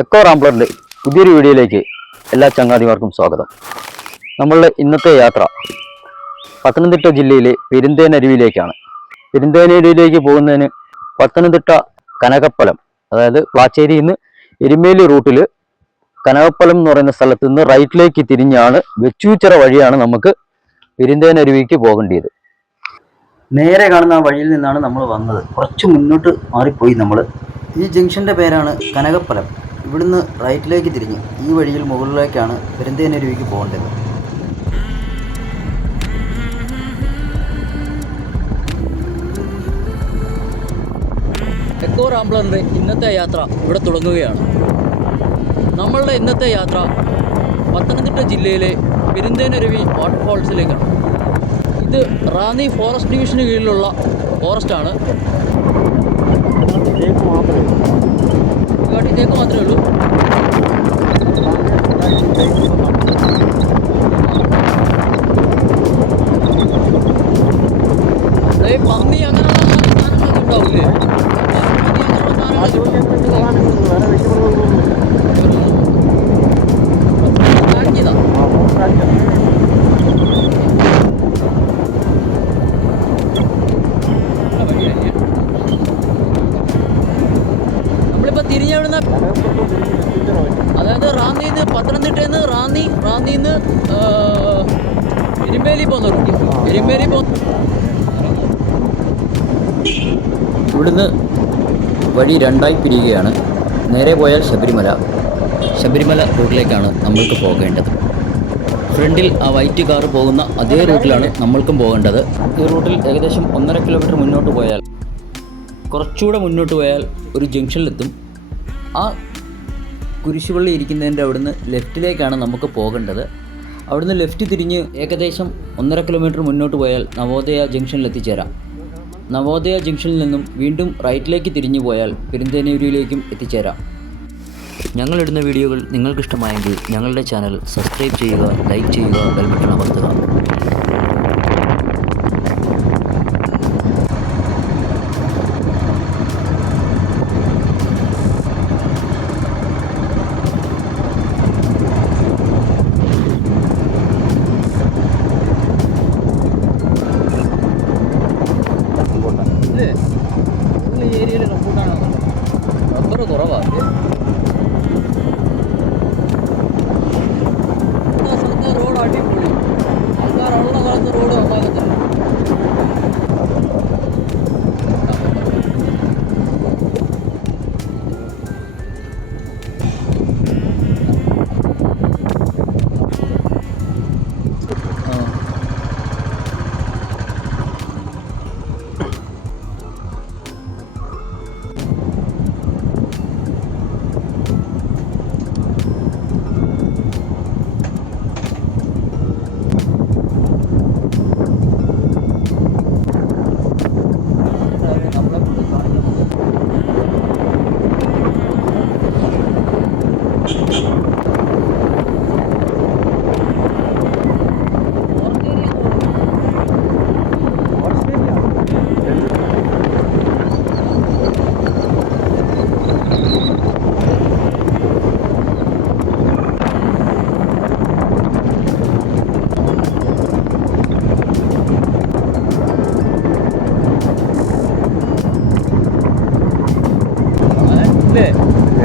Echo റാംപ്ലറിന്റെ പുതിയൊരു വീഡിയോയിലേക്ക് എല്ലാ ചങ്ങാതിമാർക്കും സ്വാഗതം. നമ്മളുടെ ഇന്നത്തെ യാത്ര പത്തനംതിട്ട ജില്ലയിലെ പെരുന്തേനരുവിയിലേക്കാണ് പെരുന്തേനരുവിയിലേക്ക് പോകുന്നതിന് പത്തനംതിട്ട കനകപ്പലം അതായത് പ്ലാച്ചേരിയിൽ നിന്ന് എരുമേലി റൂട്ടിൽ കനകപ്പലം എന്ന് പറയുന്ന സ്ഥലത്ത് നിന്ന് റൈറ്റിലേക്ക് തിരിഞ്ഞാണ് വെച്ചൂച്ചിറ വഴിയാണ് നമുക്ക് പെരുന്തേനരുവിക്ക് പോകേണ്ടത് നേരെ കാണുന്ന ആ വഴിയിൽ നിന്നാണ് നമ്മൾ വന്നത്. കുറച്ച് മുന്നോട്ട് മാറിപ്പോയി നമ്മൾ ഈ ജംഗ്ഷന്റെ പേരാണ് കനകപ്പലം. ഇവിടുന്ന് റൈറ്റിലേക്ക് തിരിഞ്ഞ് ഈ വഴിയിൽ മുകളിലേക്കാണ് പെരുന്തേനരുവിക്ക് പോകേണ്ടത്. എക്കോ റാംബ്ലറിന്റെ ഇന്നത്തെ യാത്ര ഇവിടെ തുടങ്ങുകയാണ്. നമ്മളുടെ ഇന്നത്തെ യാത്ര പത്തനംതിട്ട ജില്ലയിലെ പെരുന്തേനരുവി വാട്ടർഫോൾസിലേക്കാണ്. ഇത് റാന്നി ഫോറസ്റ്റ് ഡിവിഷന് കീഴിലുള്ള ഫോറസ്റ്റാണ്. ഇവിടുന്ന് വഴി രണ്ടായി പിരിയുകയാണ്. നേരെ പോയാൽ ശബരിമല. ശബരിമല റൂട്ടിലേക്കാണ് നമ്മൾക്ക് പോകേണ്ടത്. ഫ്രണ്ടിൽ ആ വൈറ്റ് കാർ പോകുന്ന അതേ റൂട്ടിലാണ് നമ്മൾക്കും പോകേണ്ടത്. ഈ റൂട്ടിൽ ഏകദേശം ഒന്നര കിലോമീറ്റർ മുന്നോട്ട് പോയാൽ കുറച്ചുകൂടെ മുന്നോട്ട് പോയാൽ ഒരു ജംഗ്ഷനിലെത്തും. ആ കുരിശുപള്ളി ഇരിക്കുന്നതിന്റെ അവിടുന്ന് ലെഫ്റ്റിലേക്കാണ് നമുക്ക് പോകേണ്ടത്. അവിടുന്ന് ലെഫ്റ്റ് തിരിഞ്ഞ് ഏകദേശം ഒന്നര കിലോമീറ്റർ മുന്നോട്ട് പോയാൽ നവോദയ ജംഗ്ഷനിൽ എത്തിച്ചേരാം. നവോദയ ജംഗ്ഷനിൽ നിന്നും വീണ്ടും റൈറ്റിലേക്ക് തിരിഞ്ഞു പോയാൽ പെരുന്തേനൂരിലേക്കും എത്തിച്ചേരാം. ഞങ്ങളിടുന്ന വീഡിയോകൾ നിങ്ങൾക്കിഷ്ടമായെങ്കിൽ ഞങ്ങളുടെ ചാനൽ സബ്സ്ക്രൈബ് ചെയ്യുക ലൈക്ക് ചെയ്യുക ബെൽബട്ടൺ അമർത്തുക.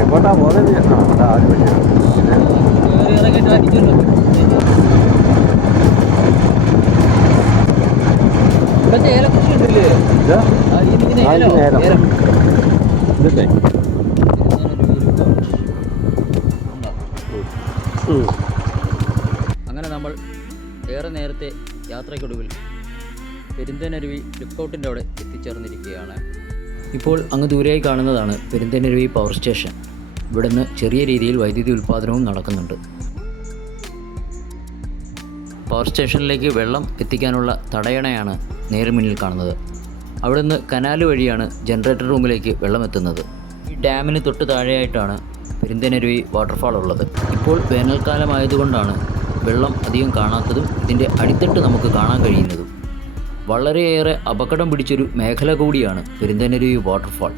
എങ്ങോട്ടാ പോകുന്നത് ആ അങ്ങനെ നമ്മൾ ഏറെ നേരത്തെ യാത്രയ്ക്കൊടുവിൽ പെരുന്തേനരുവി ലുക്കൗട്ടിന്റെ അവിടെ എത്തിച്ചേർന്നിരിക്കുകയാണ്. ഇപ്പോൾ അങ്ങ് ദൂരെയായി കാണുന്നതാണ് പെരുന്തേനരുവി പവർ സ്റ്റേഷൻ ഇവിടുന്ന് ചെറിയ രീതിയിൽ വൈദ്യുതി ഉൽപ്പാദനവും നടക്കുന്നുണ്ട്. പവർ സ്റ്റേഷനിലേക്ക് വെള്ളം എത്തിക്കാനുള്ള തടയണയാണ് നേർമുന്നിൽ കാണുന്നത്. അവിടുന്ന് കനാല് വഴിയാണ് ജനറേറ്റർ റൂമിലേക്ക് വെള്ളം എത്തുന്നത്. ഈ ഡാമിന് തൊട്ട് താഴെയായിട്ടാണ് പെരിന്തനരുവി വാട്ടർഫാൾ ഉള്ളത്. ഇപ്പോൾ വേനൽക്കാലമായതുകൊണ്ടാണ് വെള്ളം അധികം കാണാത്തതും ഇതിന്റെ അടിത്തട്ട് നമുക്ക് കാണാൻ കഴിയുന്നതും. വളരെയേറെ അപകടം പിടിച്ചൊരു മേഖല കൂടിയാണ് പെരിന്തനരുവി വാട്ടർഫാൾ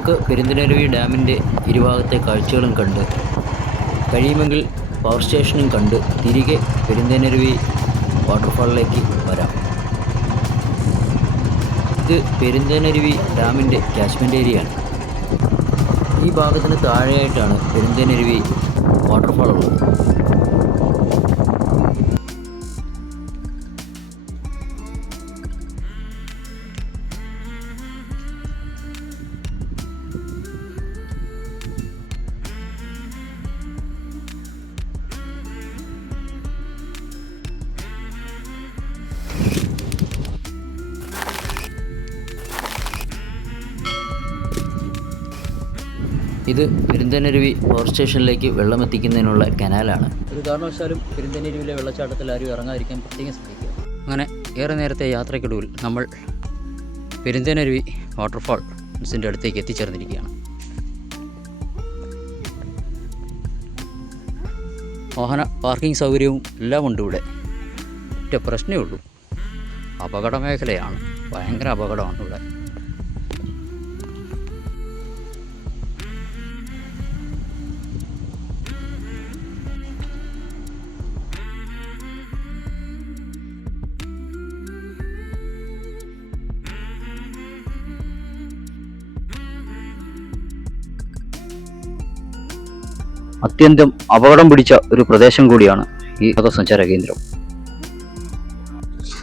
നമുക്ക് പെരുന്തനരുവി ഡാമിന്റെ ഇരുഭാഗത്തെ കാഴ്ചകളും കണ്ട് കഴിയുമെങ്കിൽ പവർ സ്റ്റേഷനും കണ്ട് തിരികെ പെരുന്തനരുവി വാട്ടർഫാളിലേക്ക് വരാം. ഇത് പെരുന്തേനരുവി ഡാമിന്റെ കാച്ച്മെന്റ് ഏരിയയാണ് ഈ ഭാഗത്തിന് താഴെയായിട്ടാണ് പെരുന്തേനരുവി വാട്ടർഫാൾ ഉള്ളത്. ഇത് പെരുന്തനരുവി പവർ സ്റ്റേഷനിലേക്ക് വെള്ളം എത്തിക്കുന്നതിനുള്ള കനാലാണ്. ഒരു കാരണവശാലും പെരുന്തനരുവിലെ വെള്ളച്ചാട്ടത്തിൽ ആരും ഇറങ്ങാതിരിക്കാൻ പ്രത്യേകം ശ്രദ്ധിക്കുക അങ്ങനെ ഏറെ നേരത്തെ യാത്രയ്ക്കൊടുവിൽ നമ്മൾ പെരുന്തനരുവി വാട്ടർഫാൾസിന്റെ അടുത്തേക്ക് എത്തിച്ചേർന്നിരിക്കുകയാണ്. വാഹന പാർക്കിംഗ് സൗകര്യവും എല്ലാം ഉണ്ട് ഇവിടെ. ഒറ്റ പ്രശ്നമേ ഉള്ളൂ. അപകട മേഖലയാണ്. ഭയങ്കര അപകടമാണ് ഇവിടെ. അത്യന്തം അപകടം പിടിച്ച ഒരു പ്രദേശം കൂടിയാണ് ഈ വിനോദസഞ്ചാര കേന്ദ്രം.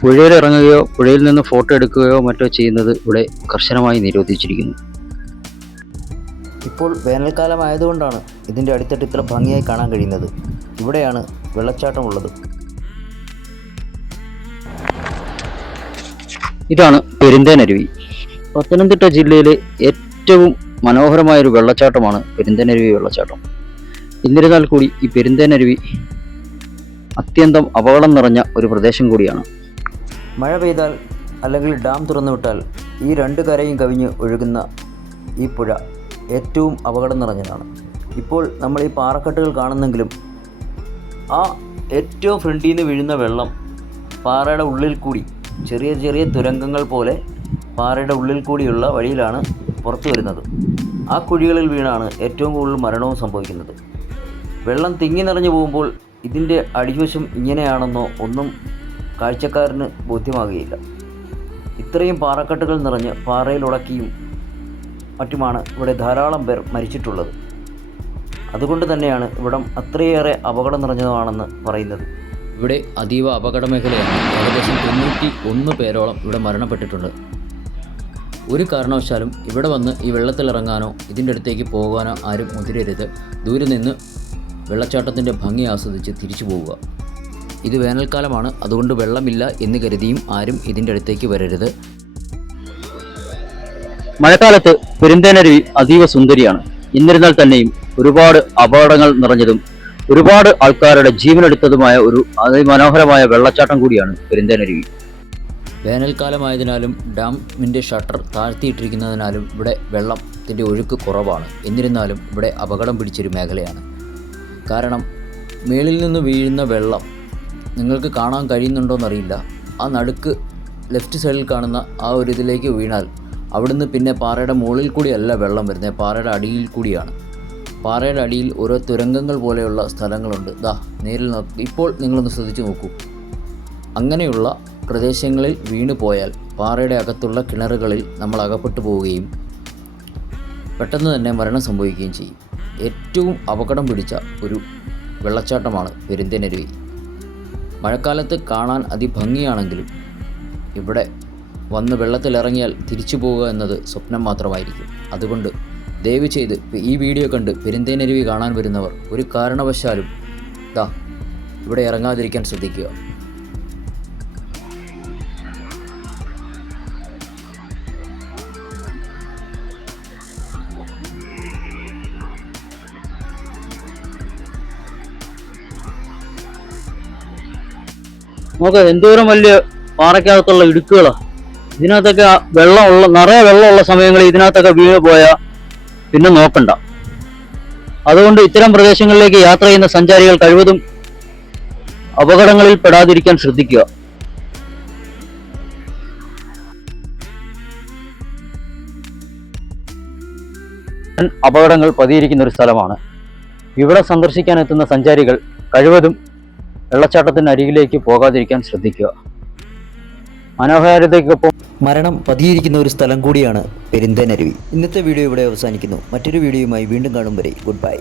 പുഴയിൽ ഇറങ്ങുകയോ പുഴയിൽ നിന്ന് ഫോട്ടോ എടുക്കുകയോ മറ്റോ ചെയ്യുന്നത് ഇവിടെ കർശനമായി നിരോധിച്ചിരിക്കുന്നു. ഇപ്പോൾ വേനൽക്കാലം ആയതുകൊണ്ടാണ് ഇതിന്റെ അടിത്തട്ട് ഇത്ര ഭംഗിയായി കാണാൻ കഴിയുന്നത്. ഇവിടെയാണ് വെള്ളച്ചാട്ടമുള്ളത് ഇതാണ് പെരിന്തേനരുവി പത്തനംതിട്ട ജില്ലയിലെ ഏറ്റവും മനോഹരമായ ഒരു വെള്ളച്ചാട്ടമാണ് പെരിന്തേനരുവി വെള്ളച്ചാട്ടം. എന്നിരുന്നാൽ കൂടി ഈ പെരുന്തേനരുവി അത്യന്തം അപകടം നിറഞ്ഞ ഒരു പ്രദേശം കൂടിയാണ്. മഴ പെയ്താൽ അല്ലെങ്കിൽ ഡാം തുറന്നു വിട്ടാൽ ഈ രണ്ട് കരയും കവിഞ്ഞ് ഒഴുകുന്ന ഈ പുഴ ഏറ്റവും അപകടം നിറഞ്ഞതാണ്. ഇപ്പോൾ നമ്മൾ ഈ പാറക്കെട്ടുകൾ കാണുന്നെങ്കിലും ആ ഏറ്റവും ഫ്രണ്ടിൽ നിന്ന് വീഴുന്ന വെള്ളം പാറയുടെ ഉള്ളിൽ കൂടി ചെറിയ ചെറിയ തുരങ്കങ്ങൾ പോലെ പാറയുടെ ഉള്ളിൽ കൂടിയുള്ള വഴിയിലാണ് പുറത്തു വരുന്നത്. ആ കുഴികളിൽ വീണാണ് ഏറ്റവും കൂടുതൽ മരണവും സംഭവിക്കുന്നത്. വെള്ളം തിങ്ങി നിറഞ്ഞു പോകുമ്പോൾ ഇതിന്റെ അടിവശം ഇങ്ങനെയാണെന്നോ ഒന്നും കാഴ്ചക്കാരന് ബോധ്യമാകുകയില്ല. ഇത്രയും പാറക്കെട്ടുകൾ നിറഞ്ഞ് പാറയിൽ ഉടക്കിയും മറ്റുമാണ് ഇവിടെ ധാരാളം പേർ മരിച്ചിട്ടുള്ളത്. അതുകൊണ്ട് തന്നെയാണ് ഇവിടം അത്രയേറെ അപകടം നിറഞ്ഞതാണെന്ന് പറയുന്നത്. ഇവിടെ അതീവ അപകട മേഖലയാണ് ഏകദേശം തൊണ്ണൂറ്റി ഒന്ന് പേരോളം ഇവിടെ മരണപ്പെട്ടിട്ടുണ്ട്. ഒരു കാരണവശാലും ഇവിടെ വന്ന് ഈ വെള്ളത്തിൽ ഇറങ്ങാനോ ഇതിന്റെ അടുത്തേക്ക് പോകാനോ ആരും മുതിരരുത്. ദൂരെ നിന്ന് വെള്ളച്ചാട്ടത്തിന്റെ ഭംഗി ആസ്വദിച്ച് തിരിച്ചു പോവുക. ഇത് വേനൽക്കാലമാണ്. അതുകൊണ്ട് വെള്ളമില്ല എന്ന് കരുതിയും ആരും ഇതിന്റെ അടുത്തേക്ക് വരരുത്. മഴക്കാലത്ത് പെരുന്തേനരുവി അതീവ സുന്ദരിയാണ്. എന്നിരുന്നാൽ തന്നെയും ഒരുപാട് അപകടങ്ങൾ നിറഞ്ഞതും ഒരുപാട് ആൾക്കാരുടെ ജീവനെടുത്തതുമായ ഒരു അതിമനോഹരമായ വെള്ളച്ചാട്ടം കൂടിയാണ് പെരുന്തേനരുവി. വേനൽക്കാലമായതിനാലും ഡാമിന്റെ ഷട്ടർ താഴ്ത്തിയിട്ടിരിക്കുന്നതിനാലും ഇവിടെ വെള്ളത്തിന്റെ ഒഴുക്ക് കുറവാണ്. എന്നിരുന്നാലും ഇവിടെ അപകടം പിടിച്ചൊരു മേഖലയാണ്. കാരണം മേളിൽ നിന്ന് വീഴുന്ന വെള്ളം നിങ്ങൾക്ക് കാണാൻ കഴിയുന്നുണ്ടോയെന്നറിയില്ല ആ നടുക്ക് ലെഫ്റ്റ് സൈഡിൽ കാണുന്ന ആ ഒരു ഇതിലേക്ക് വീണാൽ അവിടുന്ന് പിന്നെ പാറയുടെ മുകളിൽ കൂടിയല്ല വെള്ളം വരുന്നത് പാറയുടെ അടിയിൽ കൂടിയാണ്. പാറയുടെ അടിയിൽ ഓരോ തുരങ്കങ്ങൾ പോലെയുള്ള സ്ഥലങ്ങളുണ്ട്. ദാ നേരിൽ നോക്കി. ഇപ്പോൾ നിങ്ങളൊന്ന് ശ്രദ്ധിച്ചു നോക്കൂ. അങ്ങനെയുള്ള പ്രദേശങ്ങളിൽ വീണു പോയാൽ പാറയുടെ അകത്തുള്ള കിണറുകളിൽ നമ്മൾ അകപ്പെട്ടു പോവുകയും പെട്ടെന്ന് തന്നെ മരണം സംഭവിക്കുകയും ചെയ്യും. ഏറ്റവും അപകടം പിടിച്ച ഒരു വെള്ളച്ചാട്ടമാണ് പെരുന്തേനരുവി. മഴക്കാലത്ത് കാണാൻ അതിഭംഗിയാണെങ്കിലും ഇവിടെ വന്ന് വെള്ളത്തിലിറങ്ങിയാൽ തിരിച്ചു പോവുക എന്നത് സ്വപ്നം മാത്രമായിരിക്കും. അതുകൊണ്ട് ദയവ് ചെയ്ത് ഈ വീഡിയോ കണ്ട് പെരുന്തേനരുവി കാണാൻ വരുന്നവർ ഒരു കാരണവശാലും ദാ ഇവിടെ ഇറങ്ങാതിരിക്കാൻ ശ്രദ്ധിക്കുക. നോക്ക് എന്തോരം വലിയ പാറയ്ക്കകത്തുള്ള ഇടുക്കുകളാ. ഇതിനകത്തൊക്കെ വെള്ളമുള്ള നിറയെ വെള്ളമുള്ള സമയങ്ങളിൽ ഇതിനകത്തൊക്കെ വീണ് പോയാൽ പിന്നെ നോക്കണ്ട. അതുകൊണ്ട് ഇത്തരം പ്രദേശങ്ങളിലേക്ക് യാത്ര ചെയ്യുന്ന സഞ്ചാരികൾ കഴിവതും അപകടങ്ങളിൽ പെടാതിരിക്കാൻ ശ്രദ്ധിക്കുക. അപകടങ്ങൾ പതിയിരിക്കുന്ന ഒരു സ്ഥലമാണ്. ഇവിടെ സന്ദർശിക്കാൻ എത്തുന്ന സഞ്ചാരികൾ കഴിവതും വെള്ളച്ചാട്ടത്തിന് അരികിലേക്ക് പോകാതിരിക്കാൻ ശ്രദ്ധിക്കുക. മനോഹാരിതയ്ക്കൊപ്പം മരണം പതിയിരിക്കുന്ന ഒരു സ്ഥലം കൂടിയാണ് പെരിന്തേനരുവി. ഇന്നത്തെ വീഡിയോ ഇവിടെ അവസാനിക്കുന്നു. മറ്റൊരു വീഡിയോയുമായി വീണ്ടും കാണും വരെ. Good bye